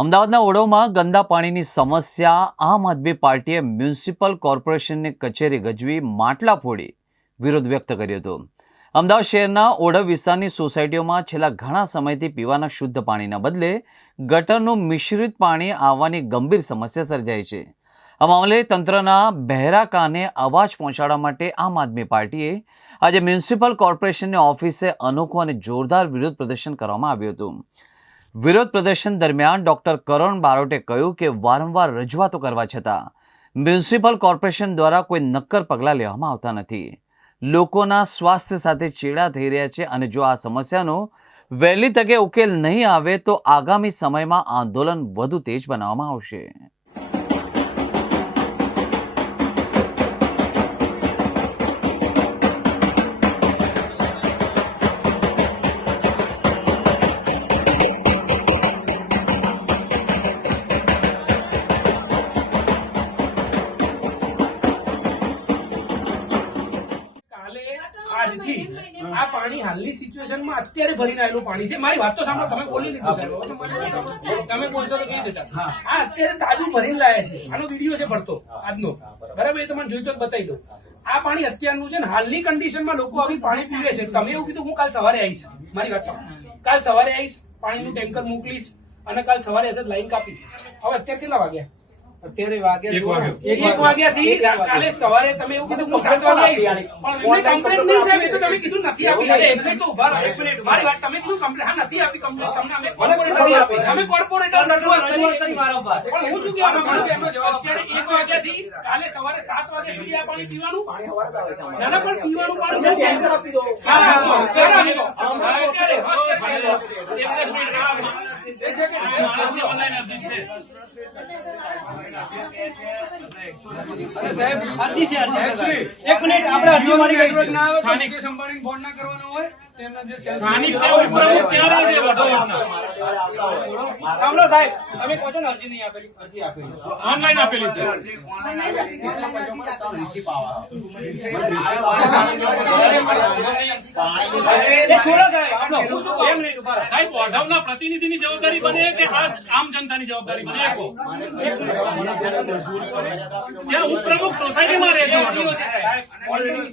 અમદાવાદના ઓઢવમાં ગંદા પાણીની સમસ્યા આમ આદમી પાર્ટીએ મ્યુનિસિપલ કોર્પોરેશનની કચેરી ગજવી માટલા ફોડી વિરોધ વ્યક્ત કર્યો હતો। અમદાવાદ શહેરના ઓઢવ વિસ્તારની સોસાયટીઓમાં છેલ્લા ઘણા સમયથી પીવાના શુદ્ધ પાણીના બદલે ગટરનું મિશ્રિત પાણી આવવાની ગંભીર સમસ્યા સર્જાઈ છે। આ મામલે તંત્રના બહેરા કાને અવાજ પહોંચાડવા માટે આમ આદમી પાર્ટીએ આજે મ્યુનિસિપલ કોર્પોરેશનની ઓફિસે અનોખું અને જોરદાર વિરોધ પ્રદર્શન કરવામાં આવ્યું હતું। વિરોધ પ્રદર્શન દરમિયાન ડોક્ટર કરણ બારોટે કહ્યું કે વારંવાર રજૂઆતો કરવા છતાં મ્યુનિસિપલ કોર્પોરેશન દ્વારા કોઈ નક્કર પગલાં લેવામાં આવતા નથી। લોકોના સ્વાસ્થ્ય સાથે ચેડા થઈ રહ્યા છે અને જો આ સમસ્યાનો વહેલી તકે ઉકેલ નહીં આવે તો આગામી સમયમાં આંદોલન વધુ તેજ બનાવવામાં આવશે। આજથી આ પાણી હાલની સિચ્યુએશનમાં અત્યારે ભરીને આવેલું પાણી છે। મારી વાત તો સાંભળો, તમે બોલી લીધું સાહેબ, તમે બોલશો તો કેવી રીતે? આ અત્યારે તાજું ભરીને લાયા છે, આનો વિડીયો છે ભરતો આજનો, બરાબર? એ તમને જોઈતો બતાવી દઉં। આ પાણી અત્યારનું છે ને, હાલની કન્ડિશનમાં લોકો આવી પાણી પીવે છે। તમે એવું કીધું હું કાલ સવારે આવીશ, મારી વાત સાંભળો, કાલ સવારે આવીશ, પાણીનું ટેન્કર મોકલીશ અને કાલ સવારે હશે લાઈન કાપી દઈશ। હવે અત્યારે કેટલા વાગ્યા? અત્યારે એક વાગ્યાથી કાલે સવારે તમે એવું કીધું હું 7 વાગે આવીશ, પણ કમ્પ્લેન નહીં સાહેબ, એ તો તમે કીધું નથી આપી। અરે એક મિનિટ તો ઉભા રહો, એક મિનિટ, મારી વાત, તમે કીધું કમ્પ્લેન હા નથી આપી, કમ્પ્લેન તમને અમે કોર્પોરેટર નથી આપી, અમે કોર્પોરેટર રજૂઆત કરી મારા ઉપર, પણ હું શું કહેવા માંગુ છું, અત્યારે 1 વાગ્યાથી કાલે સવારે 7 વાગ્યા સુધી આ પાણી પીવાનું, ના ના પણ પીવાનું પાણી ટેન્કર આપી દો। સાહેબ અરજી છે, એક મિનિટ, આપણે અરજી મારી ગઈ ના આવે સ્થાનિક સંભાળીને ફોન ના કરવાનો હોય તેમના જે સ્થાનિક પ્રમુખ ક્યાં રહે છે? સાંભળો સાહેબ, તમે કહો છો ને અરજી નહીં આપેલી, અરજી આપેલી ઓનલાઈન આપેલી છે। છોડો સાહેબ, આપણો હું શું કહું? 2 મિનિટ ઉભા રહો સાહેબ, ઓઢવના પ્રતિનિધિની જવાબદારી બને કે આમ જનતાની જવાબદારી બને? ત્યાં ઉપપ્રમુખ સોસાયટીમાં રહે છે, ઓલરેડી